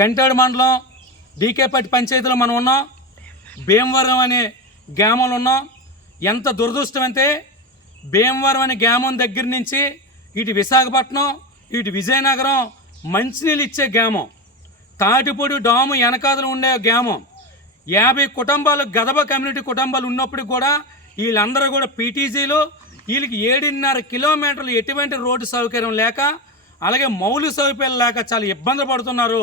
గంటాడు మండలం డీకేపట్టి పంచాయతీలో మనం ఉన్నాం. భీమవరం అనే గ్రామంలో ఉన్నాం. ఎంత దురదృష్టం అంటే భీమవరం అనే గ్రామం దగ్గర నుంచి ఇటు విశాఖపట్నం ఇటు విజయనగరం మంచినీళ్ళు ఇచ్చే గ్రామం. తాటిపొడి డాము వెనకాదలు ఉండే గ్రామం. యాభై కుటుంబాలు గదబ కమ్యూనిటీ కుటుంబాలు ఉన్నప్పుడు కూడా వీళ్ళందరూ కూడా పీటీసీలు వీళ్ళకి ఏడున్నర కిలోమీటర్లు ఎటువంటి రోడ్డు సౌకర్యం లేక అలాగే మౌలిక సౌకర్యాలు లేక చాలా ఇబ్బంది పడుతున్నారు.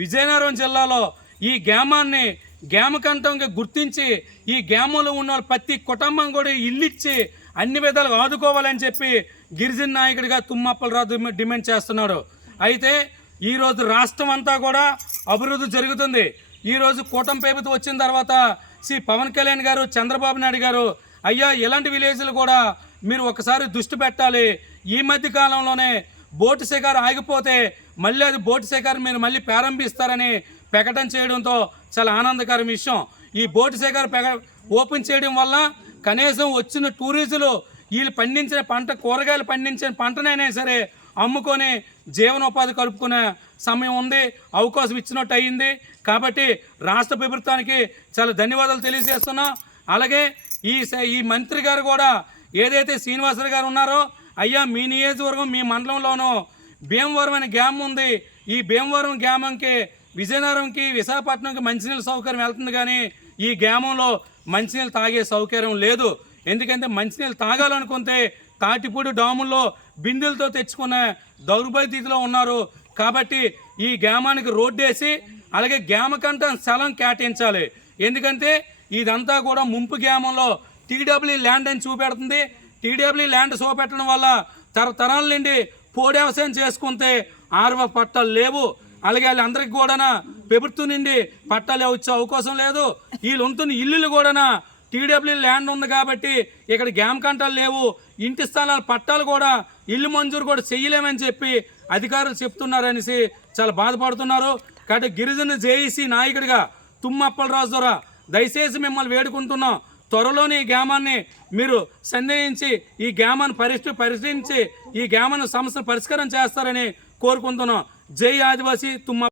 విజయనగరం జిల్లాలో ఈ గ్రామాన్ని గ్రామకంఠంగా గుర్తించి ఈ గ్రామంలో ఉన్న వాళ్ళ ప్రతి కుటుంబం కూడా ఇల్లు ఇచ్చి అన్ని విధాలుగా ఆదుకోవాలని చెప్పి గిరిజన నాయకుడిగా తుమ్మప్పలరావు డిమాండ్ చేస్తున్నాడు. అయితే ఈరోజు రాష్ట్రం అంతా కూడా అభివృద్ధి జరుగుతుంది. ఈరోజు కూటమి ప్రభుత్వం వచ్చిన తర్వాత శ్రీ పవన్ కళ్యాణ్ గారు చంద్రబాబు నాయుడు గారు అయ్యా ఇలాంటి విలేజ్లు కూడా మీరు ఒకసారి దృష్టి పెట్టాలి. ఈ మధ్య కాలంలోనే బోటు శికారు ఆగిపోతే మళ్ళీ అది బోటు శికారు మీరు మళ్ళీ ప్రారంభిస్తారని ప్రకటన చేయడంతో చాలా ఆనందకరం విషయం. ఈ బోటు శికారు పెగ ఓపెన్ చేయడం వల్ల కనీసం వచ్చిన టూరిస్టులు వీళ్ళు పండించిన పంట కూరగాయలు పండించిన పంటనైనా సరే అమ్ముకొని జీవనోపాధి కలుపుకునే సమయం ఉంది అవకాశం ఇచ్చినట్టు అయ్యింది కాబట్టి రాష్ట్ర ప్రభుత్వానికి చాలా ధన్యవాదాలు తెలియజేస్తున్నాం. అలాగే ఈ స- ఈ మంత్రి గారు కూడా ఏదైతే శ్రీనివాసరావు గారు ఉన్నారో అయ్యా మీ నియోజకవర్గం మీ మండలంలోనూ భీమవరం అనే గ్యామ్ ఉంది. ఈ భీమవరం గ్యామంకి విజయనగరంకి విశాఖపట్నంకి మంచినీళ్ళ సౌకర్యం వెళ్తుంది కానీ ఈ గ్రామంలో మంచినీళ్ళు తాగే సౌకర్యం లేదు. ఎందుకంటే మంచినీళ్ళు తాగాలనుకుంటే తాటిపూడి డాముల్లో బిందెలతో తెచ్చుకునే దౌర్భాగ్యతలో ఉన్నారు. కాబట్టి ఈ గ్రామానికి రోడ్డు వేసి అలాగే గ్రామకంట స్థలం కేటాయించాలి. ఎందుకంటే ఇదంతా కూడా ముంపు గ్రామంలో టీడబ్ల్యూ ల్యాండ్ అని చూపెడుతుంది. టీడీఎఫ్లీ ల్యాండ్ చూపెట్టడం వల్ల తరతరాల నుండి పోడి వ్యవసాయం చేసుకుంటే ఆర్వ పట్టాలు లేవు. అలాగే వాళ్ళందరికీ కూడా ప్రభుత్వం నుండి పట్టాలు వచ్చే అవకాశం లేదు. వీళ్ళు ఉంటున్న ఇల్లులు కూడా టీడబ్ల్యూ ల్యాండ్ ఉంది కాబట్టి ఇక్కడ గ్యామ్ కంటాలు లేవు. ఇంటి స్థలాల పట్టాలు కూడా ఇల్లు మంజూరు కూడా చేయలేమని చెప్పి అధికారులు చెప్తున్నారనేసి చాలా బాధపడుతున్నారు. కాబట్టి గిరిజన జేఈసీ నాయకుడిగా తుమ్మప్పలరాజు ద్వారా దయచేసి మిమ్మల్ని వేడుకుంటున్నాం. త్వరలోనే ఈ గ్రామాన్ని మీరు సందేహించి ఈ గ్రామాన్ని పరిష్ఠ పరిశీలించి ఈ గ్రామాన్ని సమస్యను పరిష్కారం చేస్తారని కోరుకుంటున్నాం. జై ఆదివాసీ తుమ్మ